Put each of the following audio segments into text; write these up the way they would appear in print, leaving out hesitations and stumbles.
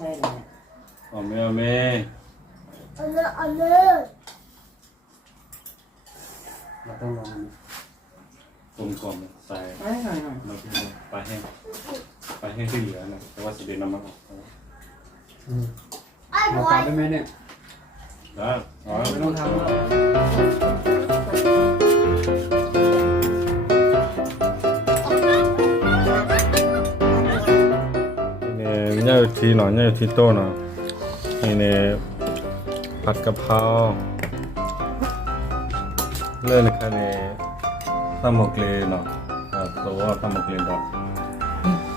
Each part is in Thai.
ช่เลยเอาแม่เราต้องลองกลมกล่อมใส่ หน่อยเราปลาแห้งที่เหลือนะแต่ว่าสิเดนน้ำมันออกเราตามได้ไหมเนี่ยได้ไม่ต้องทำแล้วเนี่ยทีหน่อยเนี่ยทีโต้หน่อยนี่เนี่ยผัดกะเพราเลื่อนเลยค่ะเนี่ยทำหมกเลยเนาะตัวทำหมกเลยดอก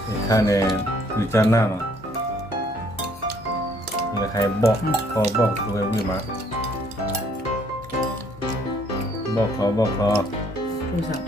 นี่ค่ะเนี่ยวิจารณ์หน้าเนาะนี่ใครบอกขอบอกด้วยวิมาบอกขอผู้สับ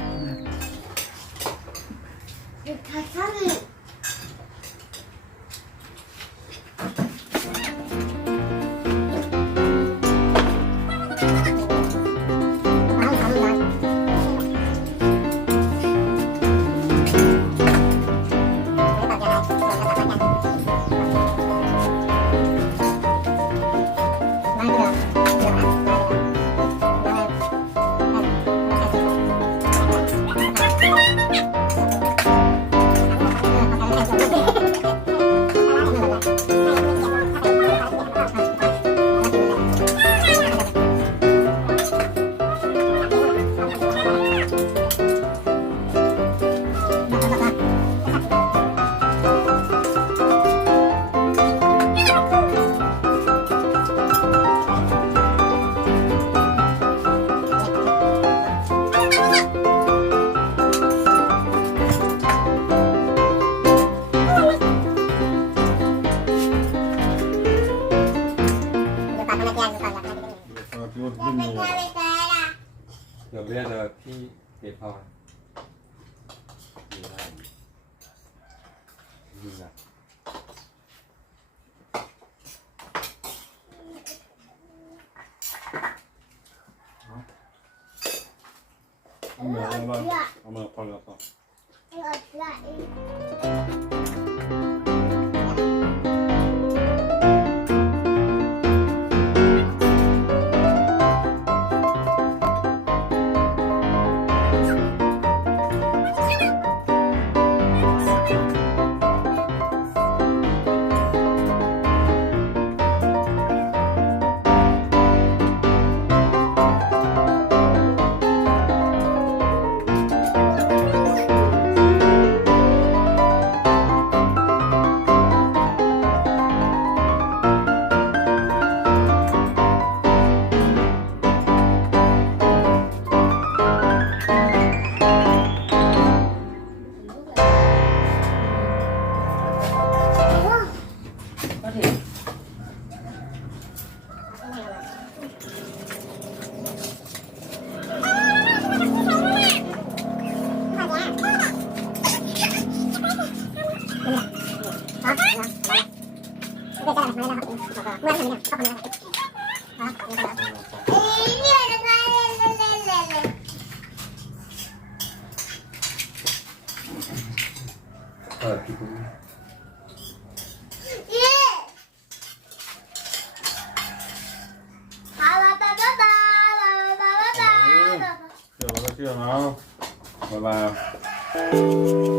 เดี๋ยวเรียกเลยพี่เด็กพอนี่แหละเอามาพอแล้วก็พี่ปุ้ยเชื่อนะบ๊ายบาย